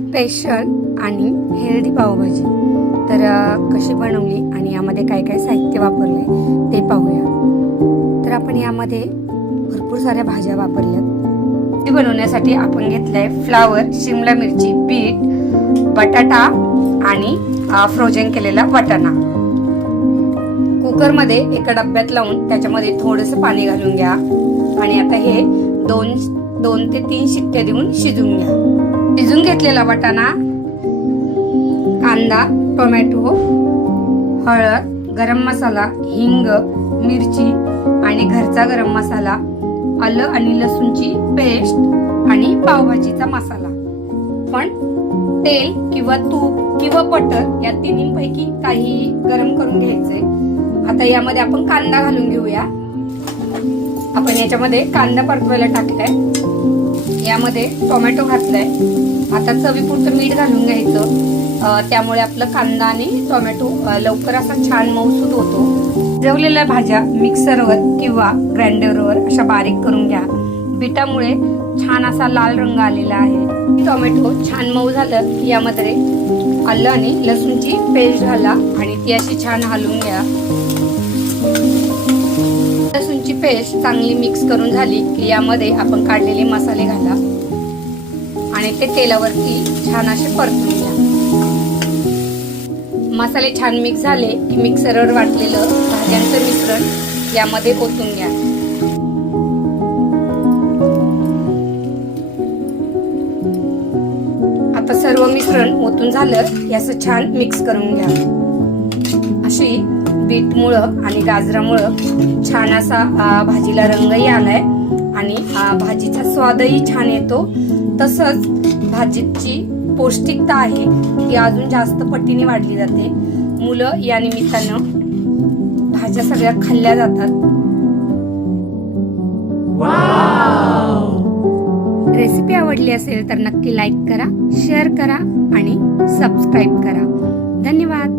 Special आणि healthy pav bhaji तर कशी बनवली आणि यामध्ये काय काय साहित्य वापरले ते पाहूया। तर आपण यामध्ये भरपूर साऱ्या भाज्या वापरल्यात। ती बनवण्यासाठी आपण घेतलंय फ्लावर, शिमला मिरची, बीट, बटाटा आणि फ्रोजन केलेला वाटाणा। कुकर मध्ये एका डब्यात लावून त्याच्यामध्ये थोडंसं पाणी घालून घ्या आणि आता हे दोन ते 3 शिट्ट्या देऊन शिजून घ्या। शिजून घेतलेला वाटाणा, कांदा, टोमॅटो, हळद, गरम मसाला, हिंग, मिरची आणि घरचा गरम मसाला, आलं आणि लसूणची पेस्ट आणि पावभाजीचा मसाला। पण तेल किंवा तूप किंवा बटर या तिन्हीपैकी काही गरम करून घ्यायचंय। आता यामध्ये आपण कांदा घालून घेऊया। आपण याच्यामध्ये कांदा परतवायला टाकलाय, यामध्ये टोमॅटो घातलाय। आता चवीपुरतं मीठ घालून घ्यायचं, त्यामुळे आपलं कांदा आणि टोमॅटो लवकर असा छान मऊसूद होतो। शिजवलेल्या भाज्या मिक्सरवर किंवा ग्राइंडरवर अशा बारीक करून घ्या। बीटामुळे छान असा लाल रंग आलेला आहे। टोमॅटो छान मऊ झालं की यामध्ये आलं आणि लसूणची पेस्ट घाला आणि ती अशी छान हलवून घ्या। लसूणची पेस्ट चांगली मिक्स करून झाली की यामध्ये आपण काढलेले मसाले घाला आणि ते तेलावरती छान असे परतून घ्या। मसाले छान मिक्स झाले की मिक्सरवर वाटलेलं भाज्यांचं मिश्रण यामध्ये ओतून घ्या। आता सर्व मिश्रण ओतून झालं की असं छान मिक्स करून घ्या। अशी बीटमुळं आणि गाजरामुळं छान असा भाजीला रंगही आलाय आणि भाजीचा स्वादही छान येतो। तसंच भाजीची पौष्टिकता आहे ती अजून जास्त पटीने वाढली जाते। मुलं या निमित्तानं भाज्या सगळ्या खाल्ल्या जातात। रेसिपी आवडली असेल तर नक्की लाईक करा, शेअर करा आणि सबस्क्राईब करा। धन्यवाद।